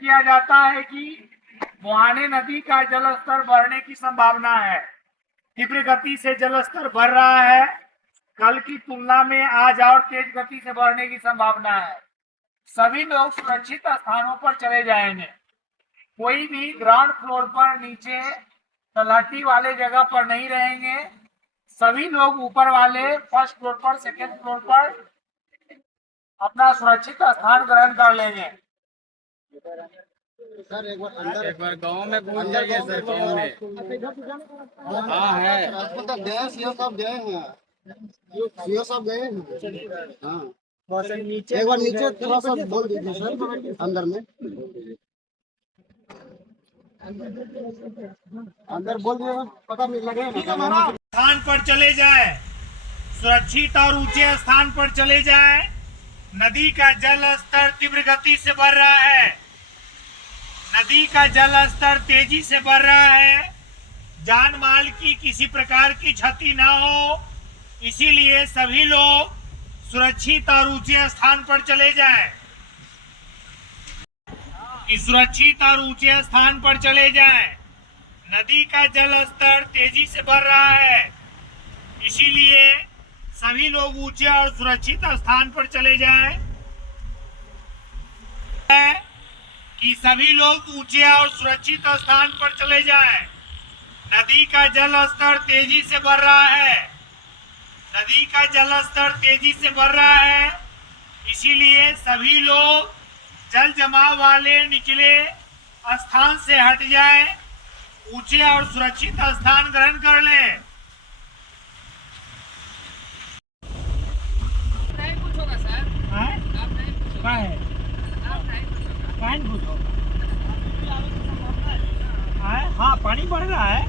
किया जाता है कि मुहाने नदी का जलस्तर बढ़ने की संभावना है। तीव्र गति से जलस्तर बढ़ रहा है। कल की तुलना में आज और तेज गति से बढ़ने की संभावना है। सभी लोग सुरक्षित स्थानों पर चले जाएंगे। कोई भी ग्राउंड फ्लोर पर, नीचे तलाटी वाले जगह पर नहीं रहेंगे। सभी लोग ऊपर वाले फर्स्ट फ्लोर पर, सेकेंड फ्लोर पर अपना सुरक्षित स्थान ग्रहण कर लेंगे। सर एक बार गांव में घूम जाइए सर, गांव में। हाँ है, गए सीओ साहब गए हैं, सीओ साहब गए हैं। हाँ एक बार नीचे थोड़ा सा बोल दीजिए सर, अंदर में अंदर बोल दिए, पता नहीं लगेगा। स्थान पर चले जाए, सुरक्षित और ऊंचे स्थान पर चले जाए। नदी का जल स्तर तीव्र गति से बढ़ रहा है। नदी का जल स्तर तेजी से बढ़ रहा है। जान माल की किसी प्रकार की क्षति ना हो, इसीलिए सभी लोग सुरक्षित और ऊंचे स्थान पर चले जाएं। सुरक्षित और ऊंचे स्थान पर चले जाएं। नदी का जल स्तर तेजी से बढ़ रहा है, इसीलिए सभी लोग ऊंचे और सुरक्षित स्थान पर चले जाएं। कि सभी लोग ऊंचे और सुरक्षित स्थान पर चले जाएं। नदी का जल स्तर तेजी से बढ़ रहा है। नदी का जल स्तर तेजी से बढ़ रहा है, इसीलिए सभी लोग जल जमाव वाले निचले स्थान से हट जाएं, ऊंचे और सुरक्षित स्थान ग्रहण कर लें। कुछ होगा सर? आप नहीं पूछोगे? हाँ, पानी बढ़ रहा है,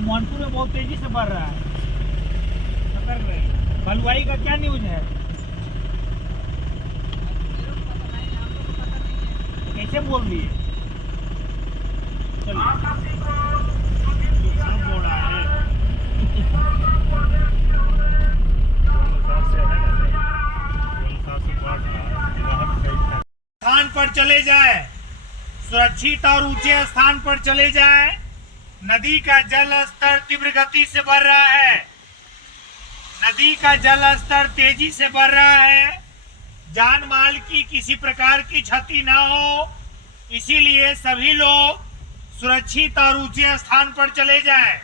मानसून में बहुत तेजी से बढ़ रहा है। बलुआई का क्या न्यूज है? कैसे बोल दिए? स्थान पर चले जाए, सुरक्षित और ऊंचे स्थान पर चले जाए। नदी का जल स्तर तीव्र गति से बढ़ रहा है। नदी का जल स्तर तेजी से बढ़ रहा है। जान माल की किसी प्रकार की क्षति ना हो, इसीलिए सभी लोग सुरक्षित और ऊंचे स्थान पर चले जाएं।